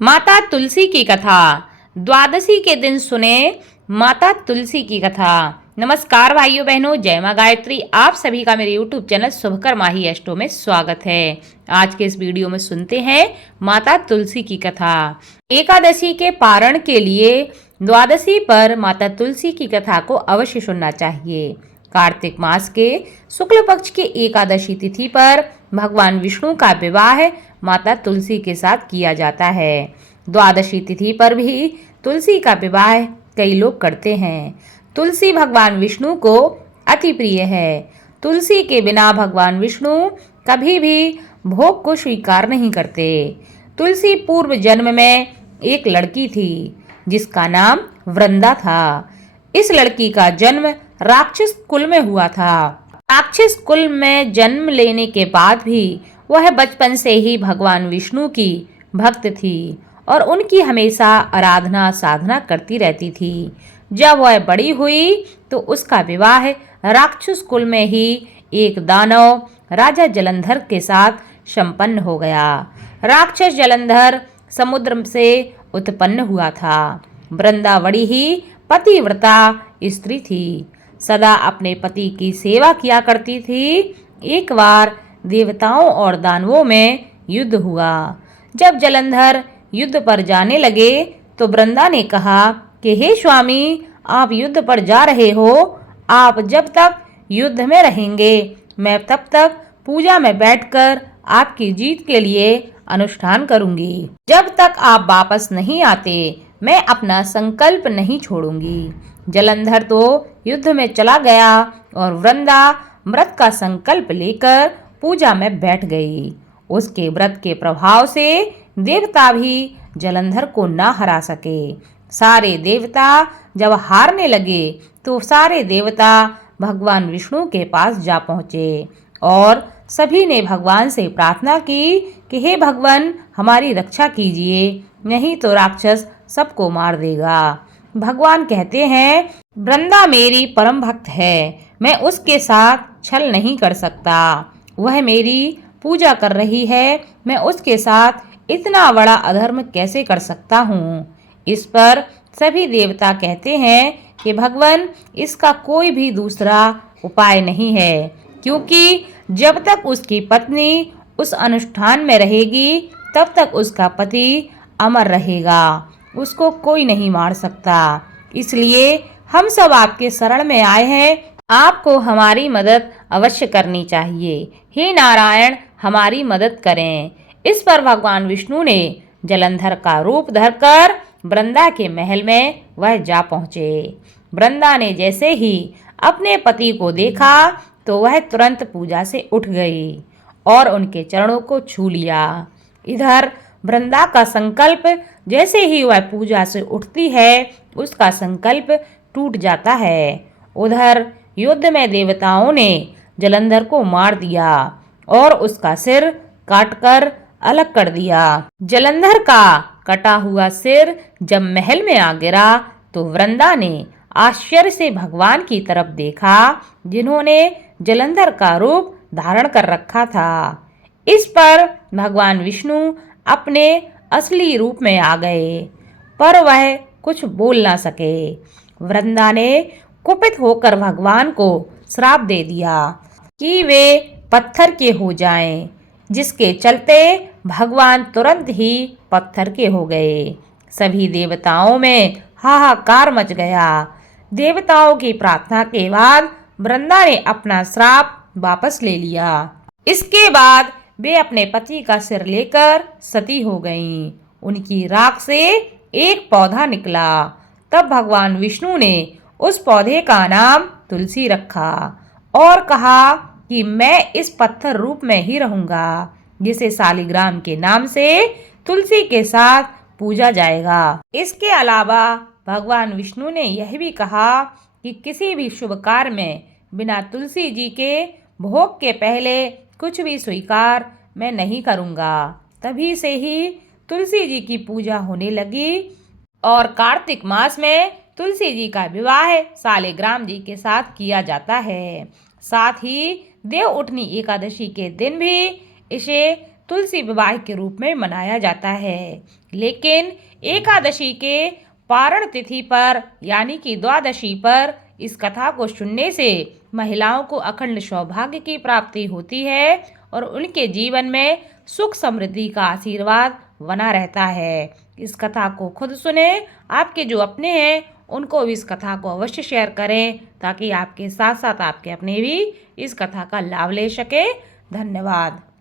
माता तुलसी की कथा। द्वादशी के दिन सुने माता तुलसी की कथा। नमस्कार भाइयों बहनों, जय मां गायत्री। आप सभी का मेरे YouTube चैनल शुभकर माही अष्टो में स्वागत है। आज के इस वीडियो में सुनते हैं माता तुलसी की कथा। एकादशी के पारण के लिए द्वादशी पर माता तुलसी की कथा को अवश्य सुनना चाहिए। कार्तिक मास के शुक्ल पक्ष की एकादशी तिथि पर भगवान विष्णु का विवाह माता तुलसी के साथ किया जाता है। द्वादशी तिथि पर भी तुलसी का विवाह कई लोग करते हैं। तुलसी भगवान विष्णु को अति प्रिय है। तुलसी के बिना भगवान विष्णु कभी भी भोग को स्वीकार नहीं करते। तुलसी पूर्व जन्म में एक लड़की थी जिसका नाम वृंदा था। इस लड़की का जन्म राक्षस कुल में हुआ था। राक्षस कुल में जन्म लेने के बाद भी वह बचपन से ही भगवान विष्णु की भक्त थी और उनकी हमेशा आराधना साधना करती रहती थी। जब वह बड़ी हुई तो उसका विवाह राक्षस कुल में ही एक दानव राजा जलंधर के साथ संपन्न हो गया। राक्षस जलंधर समुद्र से उत्पन्न हुआ था। वृंदा बड़ी ही पतिव्रता स्त्री थी, सदा अपने पति की सेवा किया करती थी। एक बार देवताओं और दानवों में युद्ध हुआ। जब जलंधर युद्ध पर जाने लगे तो वृंदा ने कहा कि हे स्वामी, आप युद्ध पर जा रहे हो। आप जब तक युद्ध में रहेंगे मैं तब तक पूजा में बैठकर आपकी जीत के लिए अनुष्ठान करूंगी। जब तक आप वापस नहीं आते मैं अपना संकल्प नहीं छोड़ूंगी। जलंधर तो युद्ध में चला गया और वृंदा व्रत का संकल्प लेकर पूजा में बैठ गई। उसके व्रत के प्रभाव से देवता भी जलंधर को न हरा सके। सारे देवता जब हारने लगे तो सारे देवता भगवान विष्णु के पास जा पहुँचे और सभी ने भगवान से प्रार्थना की कि हे भगवान, हमारी रक्षा कीजिए, नहीं तो राक्षस सबको मार देगा। भगवान कहते हैं, वृंदा मेरी परम भक्त है, मैं उसके साथ छल नहीं कर सकता। वह मेरी पूजा कर रही है, मैं उसके साथ इतना बड़ा अधर्म कैसे कर सकता हूँ। इस पर सभी देवता कहते हैं कि भगवान, इसका कोई भी दूसरा उपाय नहीं है, क्योंकि जब तक उसकी पत्नी उस अनुष्ठान में रहेगी तब तक उसका पति अमर रहेगा, उसको कोई नहीं मार सकता। इसलिए हम सब आपके शरण में आए हैं, आपको हमारी मदद अवश्य करनी चाहिए। हे नारायण, हमारी मदद करें। इस पर भगवान विष्णु ने जलंधर का रूप धरकर वृंदा के महल में वह जा पहुँचे। वृंदा ने जैसे ही अपने पति को देखा तो वह तुरंत पूजा से उठ गई और उनके चरणों को छू लिया। इधर वृंदा का संकल्प जैसे ही वह पूजा से उठती है उसका संकल्प टूट जाता है। उधर युद्ध में देवताओं ने जलंधर को मार दिया और उसका सिर काटकर अलग कर दिया। जलंधर का कटा हुआ सिर जब महल में आ गिरा तो वृंदा ने आश्चर्य से भगवान की तरफ देखा, जिन्होंने जलंधर का रूप धारण कर रखा था। इस पर भगवान विष्णु अपने असली रूप में आ गए, पर वह कुछ बोल ना सके। वृंदा ने कुपित होकर भगवान को श्राप दे दिया कि वे पत्थर के हो जाएं, जिसके चलते भगवान तुरंत ही पत्थर के हो गए। सभी देवताओं में हाहाकार मच गया। देवताओं की प्रार्थना के बाद वृंदा ने अपना श्राप वापस ले लिया। इसके बाद वे अपने पति का सिर लेकर सती हो गईं। उनकी राख से एक पौधा निकला। तब भगवान विष्णु ने उस पौधे का नाम तुलसी रखा और कहा कि मैं इस पत्थर रूप में ही रहूंगा, जिसे शालिग्राम के नाम से तुलसी के साथ पूजा जाएगा। इसके अलावा भगवान विष्णु ने यह भी कहा कि किसी भी शुभ कार्य में बिना तुलसी जी के भोग के पहले कुछ भी स्वीकार मैं नहीं करूंगा। तभी से ही तुलसी जी की पूजा होने लगी और कार्तिक मास में तुलसी जी का विवाह शालिग्राम जी के साथ किया जाता है। साथ ही देव उठनी एकादशी के दिन भी इसे तुलसी विवाह के रूप में मनाया जाता है। लेकिन एकादशी के पारण तिथि पर यानी कि द्वादशी पर इस कथा को सुनने से महिलाओं को अखंड सौभाग्य की प्राप्ति होती है और उनके जीवन में सुख समृद्धि का आशीर्वाद बना रहता है। इस कथा को खुद सुने, आपके जो अपने हैं उनको भी इस कथा को अवश्य शेयर करें ताकि आपके साथ साथ आपके अपने भी इस कथा का लाभ ले सके। धन्यवाद।